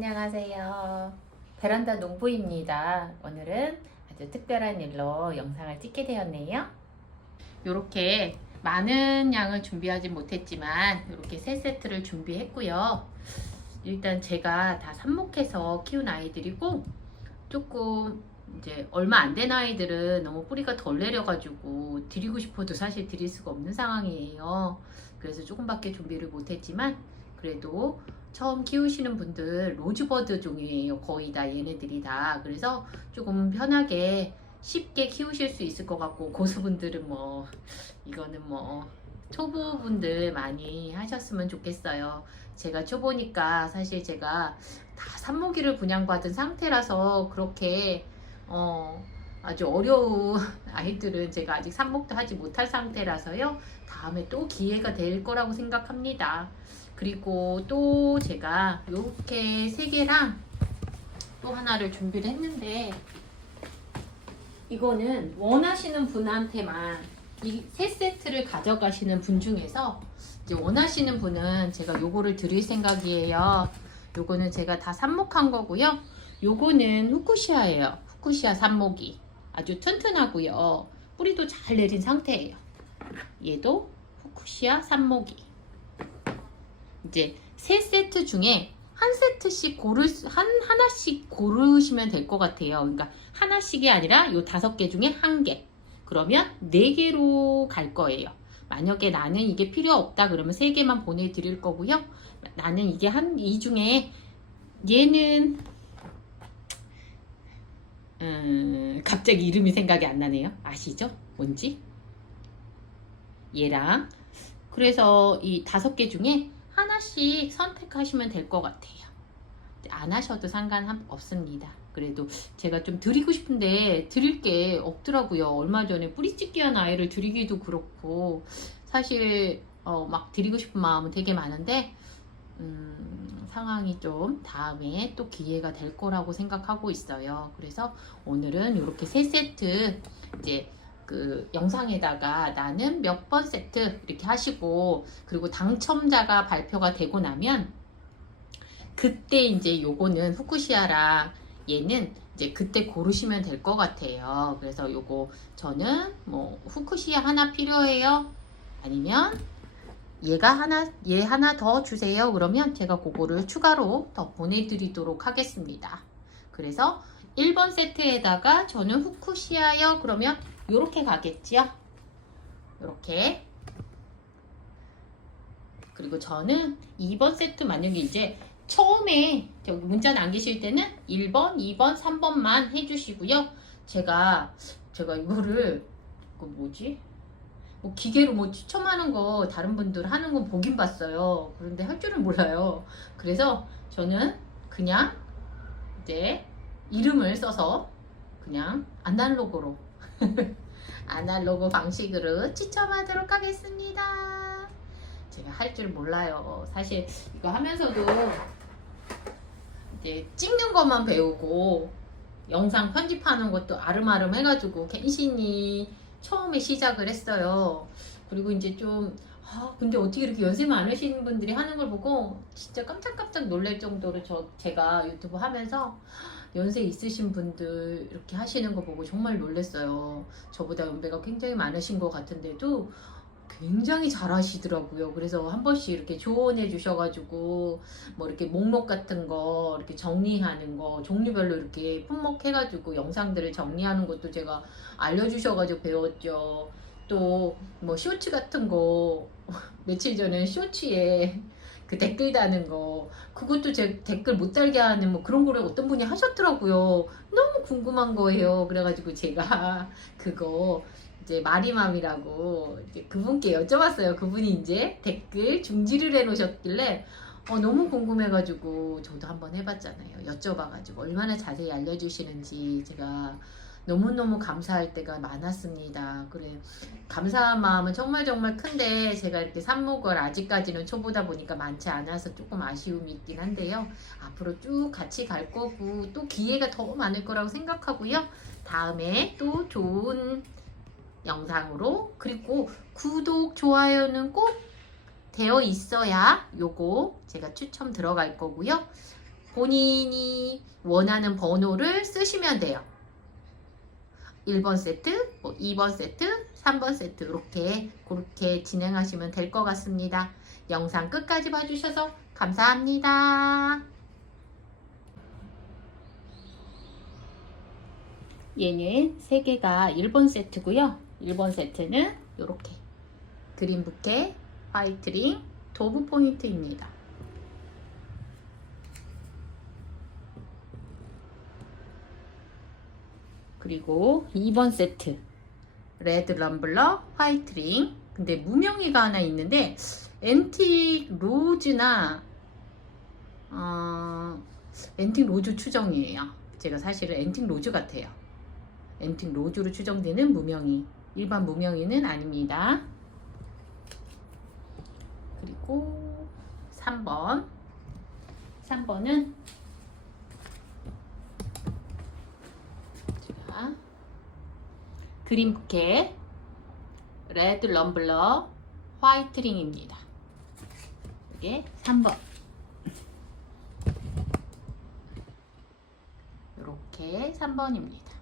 안녕하세요. 베란다 농부입니다. 오늘은 아주 특별한 일로 영상을 찍게 되었네요. 이렇게 많은 양을 준비하지 못했지만 이렇게 세 세트를 준비했고요. 일단 제가 다 삽목해서 키운 아이들이고 조금 이제 얼마 안 된 아이들은 너무 뿌리가 덜 내려가지고 드리고 싶어도 사실 드릴 수가 없는 상황이에요. 그래서 조금밖에 준비를 못했지만 그래도 처음 키우시는 분들 로즈버드 종이에요. 거의 다 얘네들이 다. 그래서 조금 편하게 쉽게 키우실 수 있을 것 같고 고수분들은 뭐 이거는 뭐 초보분들 많이 하셨으면 좋겠어요. 제가 초보니까 사실 제가 다 산모기를 분양받은 상태라서 그렇게 어 아주 어려운 아이들은 제가 아직 삽목도 하지 못할 상태라서요. 다음에 또 기회가 될 거라고 생각합니다. 그리고 또 제가 이렇게 세 개랑 또 하나를 준비를 했는데 이거는 원하시는 분한테만 이 세 세트를 가져가시는 분 중에서 이제 원하시는 분은 제가 요거를 드릴 생각이에요. 요거는 제가 다 삽목한 거고요. 요거는 후쿠시아예요. 후쿠시아 삽목이 아주 튼튼하고요. 뿌리도 잘 내린 상태예요. 얘도 후쿠시아 삽목이 이제 세 세트 중에 한 세트씩 고를 수- 한 하나씩 고르시면 될 것 같아요. 그러니까 하나씩이 아니라 요 다섯 개 중에 한 개. 그러면 네 개로 갈 거예요. 만약에 나는 이게 필요 없다 그러면 세 개만 보내드릴 거고요. 나는 이게 한 이 중에 얘는 음, 갑자기 이름이 생각이 안 나네요. 아시죠? 뭔지? 얘랑 그래서 이 다섯 개 중에 하나씩 선택하시면 될 것 같아요. 안 하셔도 상관없습니다. 그래도 제가 좀 드리고 싶은데 드릴 게 없더라고요. 얼마 전에 뿌리찍기한 아이를 드리기도 그렇고 사실 어, 막 드리고 싶은 마음은 되게 많은데 음, 상황이 좀 다음에 또 기회가 될 거라고 생각하고 있어요. 그래서 오늘은 이렇게 세 세트 이제 그 영상에다가 나는 몇 번 세트 이렇게 하시고 그리고 당첨자가 발표가 되고 나면 그때 이제 요거는 후쿠시아랑 얘는 이제 그때 고르시면 될 것 같아요. 그래서 요거 저는 뭐 후쿠시아 하나 필요해요? 아니면 얘가 하나 얘 하나 더 주세요. 그러면 제가 그거를 추가로 더 보내드리도록 하겠습니다. 그래서 1번 세트에다가 저는 후쿠시아요. 그러면 요렇게 가겠지요. 요렇게 그리고 저는 2번 세트 만약에 이제 처음에 문자 남기실 때는 1번, 2번, 3번만 해주시고요. 제가 제가 이거를 그 뭐지? 뭐 기계로 뭐 추첨하는 거 다른 분들 하는 건 보긴 봤어요. 그런데 할 줄은 몰라요. 그래서 저는 그냥 이제 이름을 써서 그냥 아날로그로 아날로그 방식으로 추첨하도록 하겠습니다. 제가 할 줄 몰라요. 사실 이거 하면서도 이제 찍는 것만 배우고 영상 편집하는 것도 아름아름 해가지고 갱신이 처음에 시작을 했어요. 그리고 이제 좀 아, 근데 어떻게 이렇게 연세 많으신 분들이 하는 걸 보고 진짜 깜짝깜짝 놀랄 정도로 저 제가 유튜브 하면서 연세 있으신 분들 이렇게 하시는 거 보고 정말 놀랐어요. 저보다 연배가 굉장히 많으신 것 같은데도 굉장히 잘 하시더라고요. 그래서 한 번씩 이렇게 조언해 주셔가지고 뭐 이렇게 목록 같은 거 이렇게 정리하는 거 종류별로 이렇게 품목해가지고 영상들을 정리하는 것도 제가 알려주셔가지고 배웠죠. 또 뭐 쇼츠 같은 거 며칠 전에 쇼츠에 그 댓글 다는 거 그것도 제 댓글 못 달게 하는 뭐 그런 거를 어떤 분이 하셨더라고요. 너무 궁금한 거예요. 그래가지고 제가 그거 이제 마리맘이라고 이제 그분께 여쭤봤어요. 그분이 이제 댓글 중지를 해놓으셨길래 어, 너무 궁금해가지고 저도 한번 해봤잖아요. 여쭤봐가지고 얼마나 자세히 알려주시는지 제가 너무너무 감사할 때가 많았습니다. 그래 감사한 마음은 정말 정말 큰데 제가 이렇게 삽목을 아직까지는 초보다 보니까 많지 않아서 조금 아쉬움이 있긴 한데요. 앞으로 쭉 같이 갈 거고 또 기회가 더 많을 거라고 생각하고요. 다음에 또 좋은 영상으로 그리고 구독, 좋아요는 꼭 되어 있어야 요거 제가 추첨 들어갈 거고요. 본인이 원하는 번호를 쓰시면 돼요. 1번 세트, 뭐 2번 세트, 3번 세트 이렇게 그렇게 진행하시면 될 것 같습니다. 영상 끝까지 봐주셔서 감사합니다. 얘는 3개가 1번 세트고요. 1번 세트는 이렇게 그린 부케, 화이트링, 도브 포인트입니다. 그리고 2번 세트. 레드 럼블러 화이트 링. 근데 무명이가 하나 있는데 앤틱 로즈나 어, 앤틱 로즈 추정이에요. 제가 사실은 앤틱 로즈 같아요. 앤틱 로즈로 추정되는 무명이. 일반 무명이는 아닙니다. 그리고 3번. 3번은 자, 그린 부케 레드 럼블러 화이트 링입니다. 이게 3번 이렇게 3번입니다.